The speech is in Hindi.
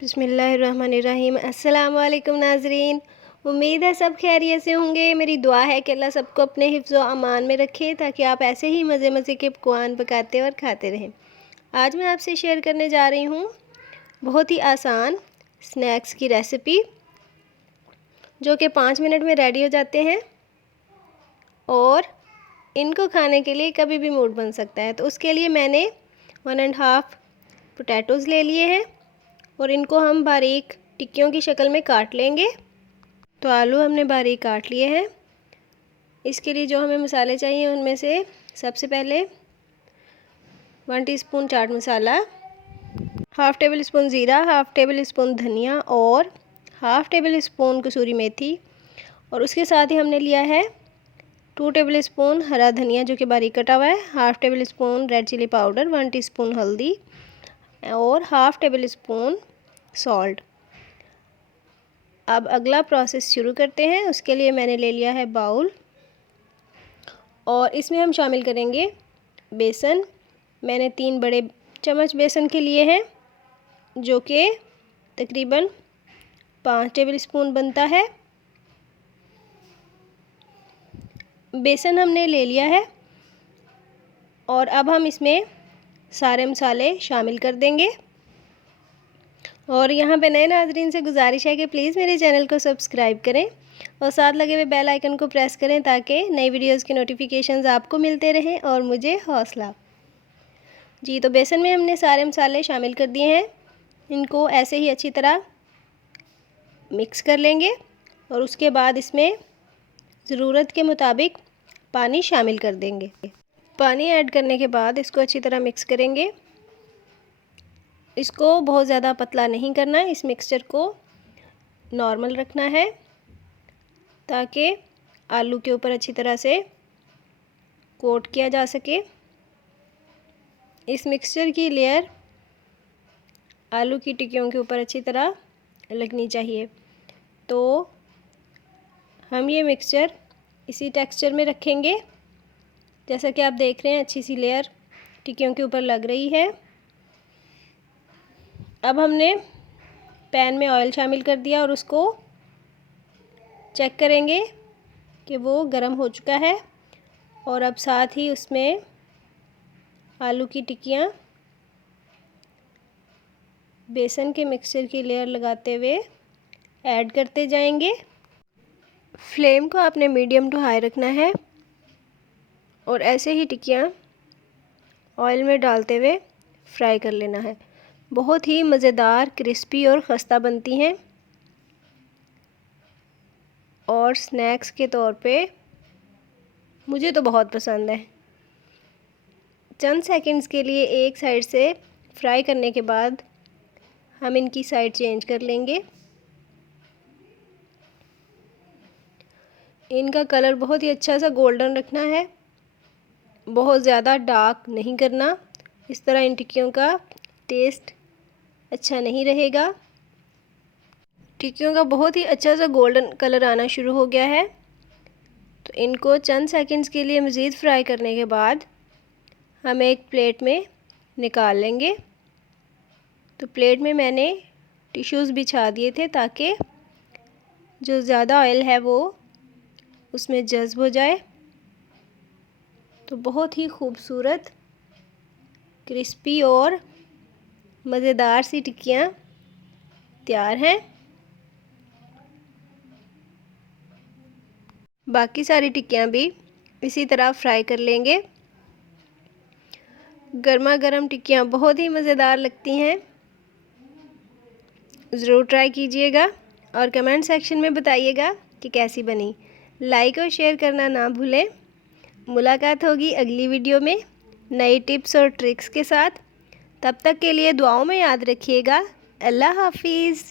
बिस्मिल्लाहिर्रहमानिर्रहीम। अस्सलाम वालेकुम नाज़रीन। उम्मीद है सब खैरियत से होंगे। मेरी दुआ है कि अल्लाह सबको अपने हिफ्ज़ व अमान में रखे ताकि आप ऐसे ही मज़े मज़े के पकवान पकाते और खाते रहें। आज मैं आपसे शेयर करने जा रही हूँ बहुत ही आसान स्नैक्स की रेसिपी, जो कि 5 मिनट में रेडी हो जाते हैं और इनको खाने के लिए कभी भी मूड बन सकता है। तो उसके लिए मैंने 1.5 पोटैटोज़ ले लिए हैं और इनको हम बारीक टिक्कियों की शक्ल में काट लेंगे। तो आलू हमने बारीक काट लिए हैं। इसके लिए जो हमें मसाले चाहिए उनमें से सबसे पहले 1 teaspoon chaat masala, 1/2 table spoon ज़ीरा, 1/2 टेबल स्पून धनिया और 1/2 टेबल स्पून कसूरी मेथी। और उसके साथ ही हमने लिया है 2 टेबल स्पून हरा धनिया जो कि बारीक कटा हुआ है, 1/2 tablespoon red chilli powder, 1 teaspoon हल्दी और 1/2 टेबल स्पून सॉल्ट। अब अगला प्रोसेस शुरू करते हैं। उसके लिए मैंने ले लिया है बाउल और इसमें हम शामिल करेंगे बेसन। मैंने 3 बड़े चम्मच बेसन के लिए हैं, जो कि तकरीबन 5 टेबल स्पून बनता है। बेसन हमने ले लिया है और अब हम इसमें सारे मसाले शामिल कर देंगे। और यहाँ पे नए नाज़रीन से गुजारिश है कि प्लीज़ मेरे चैनल को सब्सक्राइब करें और साथ लगे हुए बेल आइकन को प्रेस करें ताकि नई वीडियोस के नोटिफिकेशंस आपको मिलते रहें और मुझे हौसला। जी, तो बेसन में हमने सारे मसाले शामिल कर दिए हैं। इनको ऐसे ही अच्छी तरह मिक्स कर लेंगे और उसके बाद इसमें ज़रूरत के मुताबिक पानी शामिल कर देंगे। पानी ऐड करने के बाद इसको अच्छी तरह मिक्स करेंगे। इसको बहुत ज़्यादा पतला नहीं करना है, इस मिक्सचर को नॉर्मल रखना है ताकि आलू के ऊपर अच्छी तरह से कोट किया जा सके। इस मिक्सचर की लेयर आलू की टिक्कियों के ऊपर अच्छी तरह लगनी चाहिए। तो हम ये मिक्सचर इसी टेक्सचर में रखेंगे। जैसा कि आप देख रहे हैं, अच्छी सी लेयर टिक्कियों के ऊपर लग रही है। अब हमने पैन में ऑयल शामिल कर दिया और उसको चेक करेंगे कि वो गर्म हो चुका है। और अब साथ ही उसमें आलू की टिक्कियाँ बेसन के मिक्सचर की लेयर लगाते हुए ऐड करते जाएंगे। फ्लेम को आपने मीडियम टू हाई रखना है और ऐसे ही टिक्कियाँ ऑयल में डालते हुए फ्राई कर लेना है। बहुत ही मज़ेदार, क्रिस्पी और खस्ता बनती हैं और स्नैक्स के तौर पे मुझे तो बहुत पसंद है। चंद सेकंड्स के लिए एक साइड से फ्राई करने के बाद हम इनकी साइड चेंज कर लेंगे। इनका कलर बहुत ही अच्छा सा गोल्डन रखना है, बहुत ज़्यादा डार्क नहीं करना। इस तरह इन टिक्कियों का टेस्ट अच्छा नहीं रहेगा। टिक्कियों का बहुत ही अच्छा सा गोल्डन कलर आना शुरू हो गया है। तो इनको चंद सेकंड्स के लिए मज़ीद फ्राई करने के बाद हम एक प्लेट में निकाल लेंगे। तो प्लेट में मैंने टिश्यूज़ बिछा दिए थे ताकि जो ज़्यादा ऑयल है वो उसमें जज़्ब हो जाए। तो बहुत ही खूबसूरत, क्रिस्पी और मज़ेदार सी टिक्कियाँ तैयार हैं। बाकी सारी टिक्कियाँ भी इसी तरह फ्राई कर लेंगे। गर्मा गर्म टिक्कियाँ बहुत ही मज़ेदार लगती हैं। ज़रूर ट्राई कीजिएगा और कमेंट सेक्शन में बताइएगा कि कैसी बनी। लाइक और शेयर करना ना भूलें। मुलाकात होगी अगली वीडियो में नई टिप्स और ट्रिक्स के साथ। तब तक के लिए दुआओं में याद रखिएगा। अल्लाह हाफिज़।